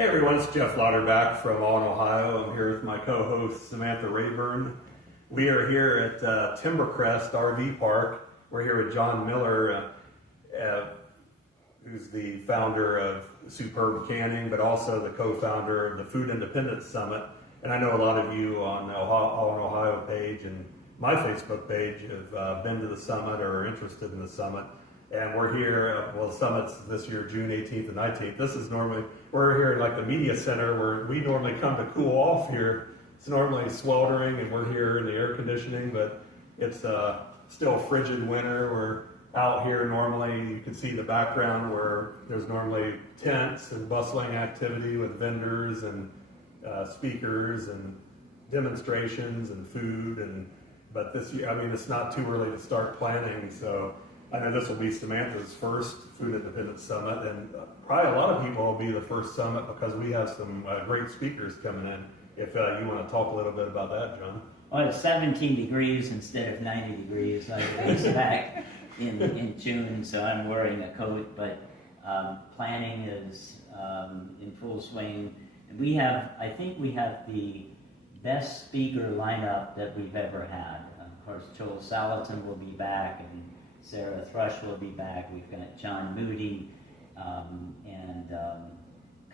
Hey everyone, it's Jeff Lauterbach from Allen, Ohio. I'm here with my co-host Samantha Rayburn. We are here at Timbercrest RV Park. We're here with John Miller, who's the founder of Superb Canning, but also the co-founder of the Food Independence Summit. And I know a lot of you on the Allen, Ohio page and my Facebook page have been to the summit or are interested in the summit. And we're here, the summit's this year, June 18th and 19th. We're here in like the media center where we normally come to cool off here. It's normally sweltering and we're here in the air conditioning, but it's still frigid winter. We're out here normally, you can see the background where there's normally tents and bustling activity with vendors and speakers and demonstrations and food. But this year, it's not too early to start planning, so I know this will be Samantha's first Food Independence Summit, and probably a lot of people will be the first summit because we have some great speakers coming in. If you want to talk a little bit about that, John. Well, it's 17 degrees instead of 90 degrees like it was back in June, so I'm wearing a coat, but planning is in full swing. And I think we have the best speaker lineup that we've ever had. Of course, Joel Salatin will be back, and Sarah Thrush will be back. We've got John Moody and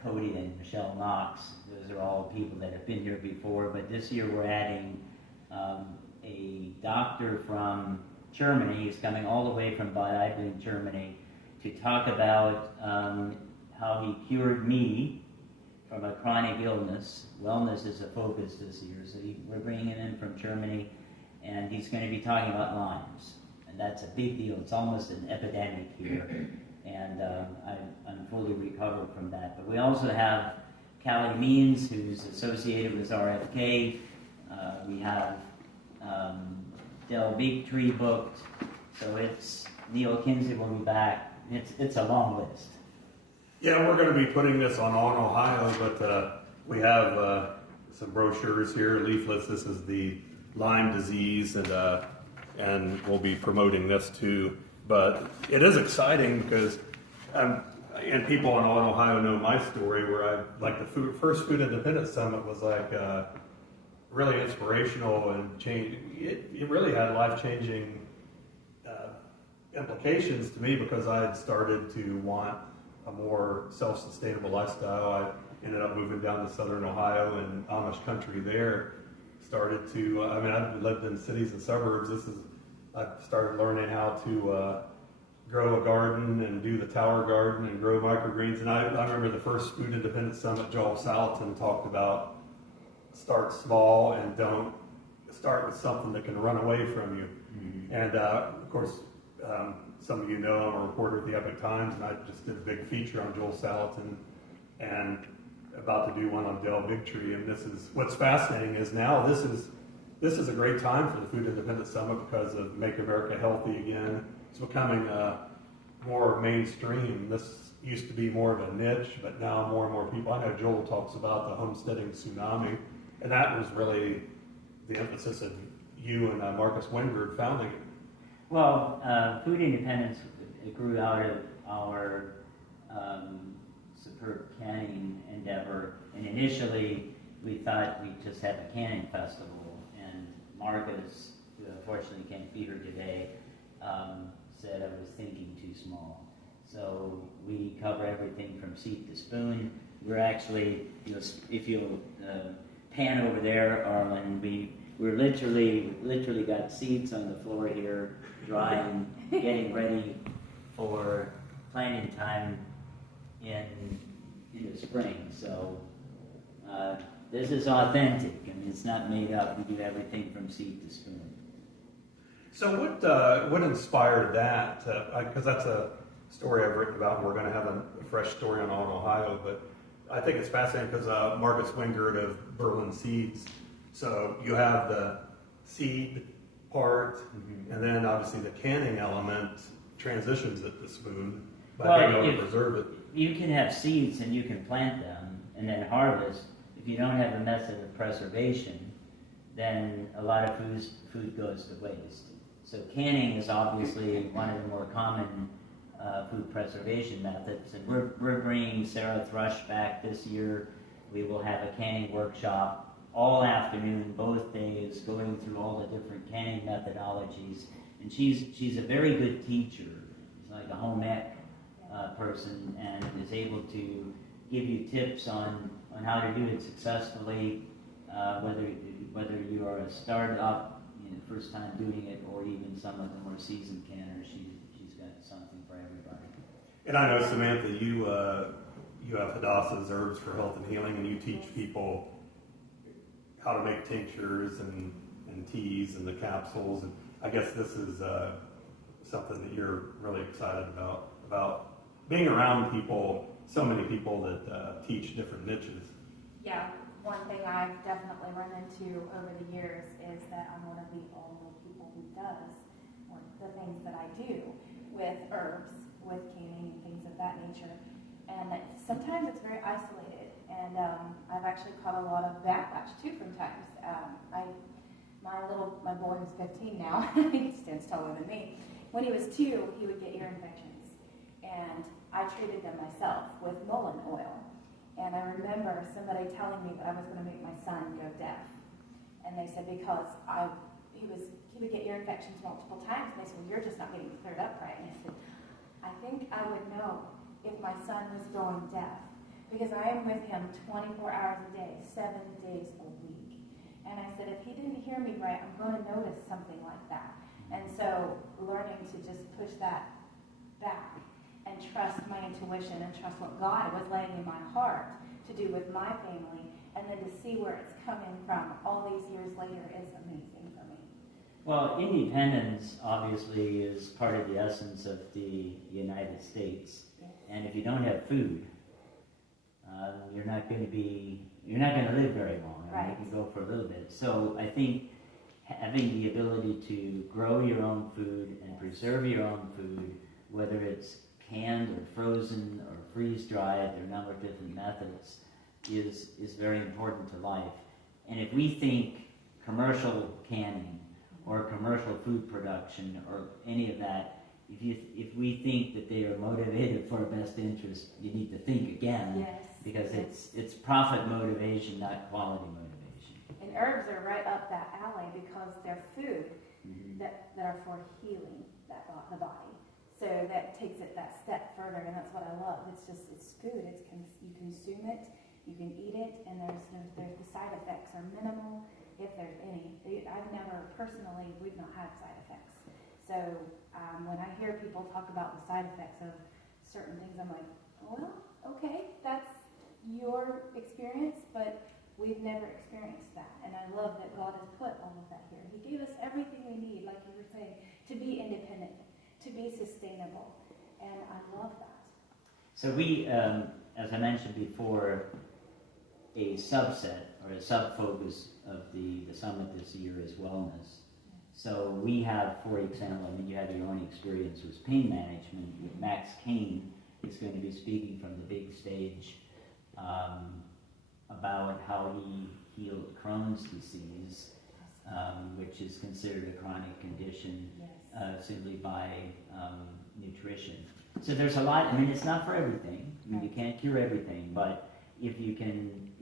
Cody and Michelle Knox. Those are all people that have been here before, but this year we're adding a doctor from Germany. He's coming all the way from Bad Aibling, Germany, to talk about how he cured me from a chronic illness. Wellness is a focus this year, so we're bringing him in from Germany, and he's going to be talking about Lyme's. And that's a big deal. It's almost an epidemic here, and I'm fully recovered from that. But we also have Callie Means, who's associated with RFK. We have Del Bigtree booked, so it's Neil Kinsey will be back. It's a long list. Yeah, we're going to be putting this on Allen, Ohio, but we have some brochures here, leaflets. This is the Lyme disease, and we'll be promoting this too. But it is exciting because, and people in Allen, Ohio know my story where the first Food Independence Summit was really inspirational and changed. It really had life-changing implications to me because I had started to want a more self-sustainable lifestyle. I ended up moving down to southern Ohio and Amish country there. Started to, I've lived in cities and suburbs. I started learning how to grow a garden and do the tower garden and grow microgreens. And I remember the first Food Independence Summit, Joel Salatin talked about start small and don't start with something that can run away from you. Mm-hmm. And of course, some of you know I'm a reporter at the Epic Times, and I just did a big feature on Joel Salatin and about to do one on Del Bigtree. And this is what's fascinating is now this is a great time for the Food Independence Summit because of Make America Healthy Again. It's becoming more mainstream. This used to be more of a niche, but now more and more people. I know Joel talks about the homesteading tsunami, and that was really the emphasis of you and Marcus Wingard founding it. Well, Food Independence grew out of our Superb Canning endeavor, and initially we thought we'd just have a canning festival, and Marcus, who unfortunately can't be here today, said I was thinking too small. So we cover everything from seat to spoon. We're actually, if you'll pan over there, Arlen, we're literally got seats on the floor here, drying, getting ready for planting time in the spring. So this is authentic. It's not made up. We do everything from seed to spoon. So what inspired that? Because that's a story I've written about, and we're going to have a fresh story on Allen, Ohio. But I think it's fascinating because Marcus Wingard of Berlin Seeds. So you have the seed part, mm-hmm. and then obviously the canning element transitions it to spoon by being able to preserve it. You can have seeds and you can plant them and then harvest. If you don't have a method of preservation, then a lot of food goes to waste. So canning is obviously one of the more common food preservation methods. And we're bringing Sarah Thrush back this year. We will have a canning workshop all afternoon, both days, going through all the different canning methodologies. And she's a very good teacher. She's like a home ec person, and is able to give you tips on how to do it successfully, whether you are a startup, first time doing it, or even some of the more seasoned canners. She's got something for everybody. And I know, Samantha, you have Hadassah's Herbs for Health and Healing, and you teach people how to make tinctures and teas and the capsules. And I guess this is something that you're really excited about being around people, so many people that teach different niches. Yeah, one thing I've definitely run into over the years is that I'm one of the only people who does the things that I do with herbs, with canning and things of that nature. And sometimes it's very isolated, and I've actually caught a lot of backlash too from times. My boy who's 15 now, he stands taller than me. When he was 2, he would get ear infections, and I treated them myself with mullein oil. And I remember somebody telling me that I was going to make my son go deaf, and they said because he would get ear infections multiple times, and they said, well, you're just not getting it cleared up right. And I said, I think I would know if my son was going deaf, because I am with him 24 hours a day, 7 days a week. And I said, if he didn't hear me right, I'm going to notice something like that. And so learning to just push that back and trust my intuition and trust what God was laying in my heart to do with my family, and then to see where it's coming from all these years later is amazing for me. Well, independence obviously is part of the essence of the United States. Yes. And if you don't have food, you're not going to live very long. Right. You can go for a little bit. So I think having the ability to grow your own food and preserve your own food, whether it's canned or frozen or freeze-dried, there are a number of different methods, is very important to life. And if we think commercial canning or commercial food production or any of that, if we think that they are motivated for our best interest, you need to think again. Yes. Because it's profit motivation, not quality motivation. And herbs are right up that alley because they're food that are for healing the body. So that takes it that step further, and that's what I love. It's food. You consume it, you can eat it, and there's the side effects are minimal, if there's any. We've not had side effects. So when I hear people talk about the side effects of certain things, I'm like, well, okay, that's your experience, but we've never experienced that. And I love that God has put all of that here. He gave us everything we need, like you were saying, to be independent, to be sustainable, and I love that. So we, as I mentioned before, a subset or a sub-focus of the summit this year is wellness. So we have, for example, you have your own experience with pain management. With Max Kane is going to be speaking from the big stage about how he healed Crohn's disease, which is considered a chronic condition simply by nutrition. So there's a lot. It's not for everything. You can't cure everything, but if you can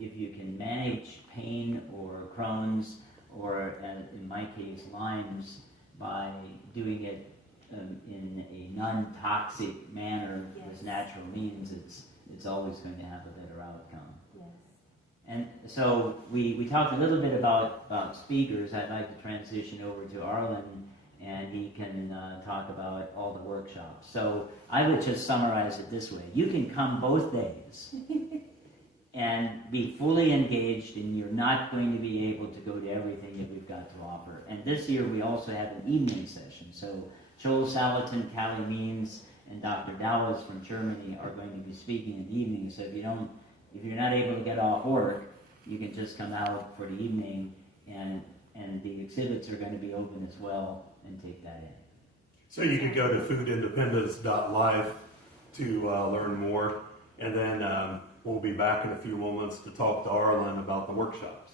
manage pain or Crohn's or, in my case, Lyme's, by doing it in a non-toxic manner with natural means, it's always going to have a better outcome. Yes. And so we talked a little bit about speakers. I'd like to transition over to Arlen, and he can talk about all the workshops. So I would just summarize it this way. You can come both days and be fully engaged, and you're not going to be able to go to everything that we've got to offer. And this year we also have an evening session. So Joel Salatin, Callie Means, and Dr. Dowles from Germany are going to be speaking in the evening. So if you're not able to get off work, you can just come out for the evening, and the exhibits are going to be open as well, and take that in. So you can go to foodindependence.life to learn more, and then we'll be back in a few moments to talk to Arlen about the workshops.